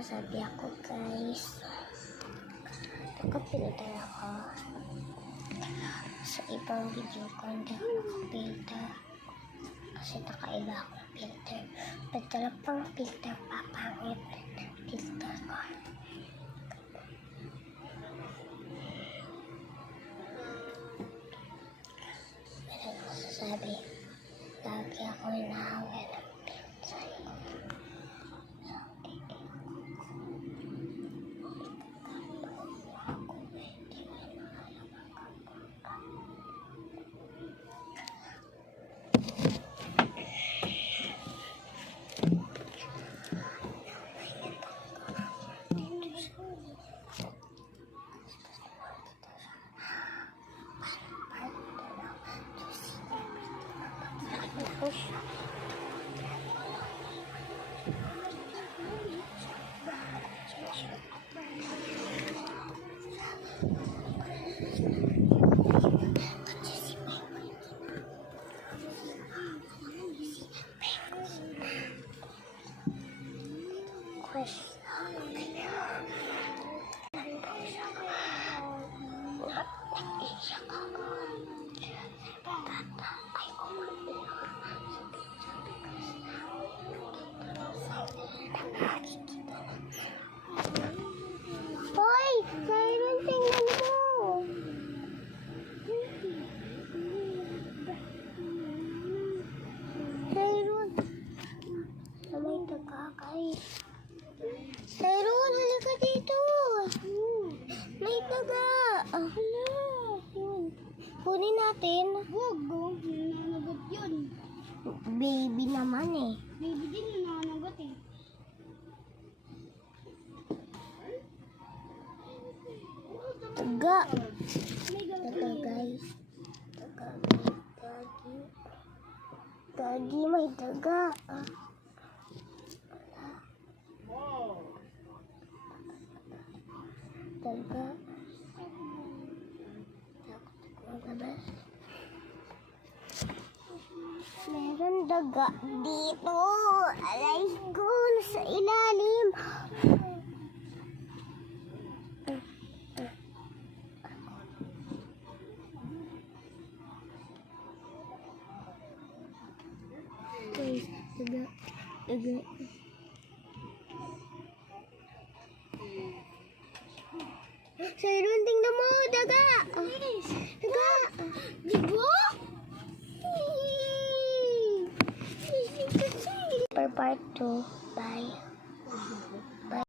Sabi ako guys, nakapilter ako. Sa ibang video ko hindi ako nakapilter kasi nakaiba akong filter. Pagdala pang filter, papangit filter ko. Meron masasabi, lagi ako hinahangin ng filter ko. Hoy! Mayroon, tingnan mo! Mayroon! May tagakay. Mayroon! Halika dito! May taga! Kunin natin. Huwag, nananagot yun. Baby naman eh. Baby din nananagot eh. Taga. May Taga guys. Taga. Gagi, may taga. Taga. Meron daga dito. Aray ko, nasa ilalim. Guys, daga. Daga. Sayron, tingnan mo, daga. Daga. Diba? For part 2. Bye.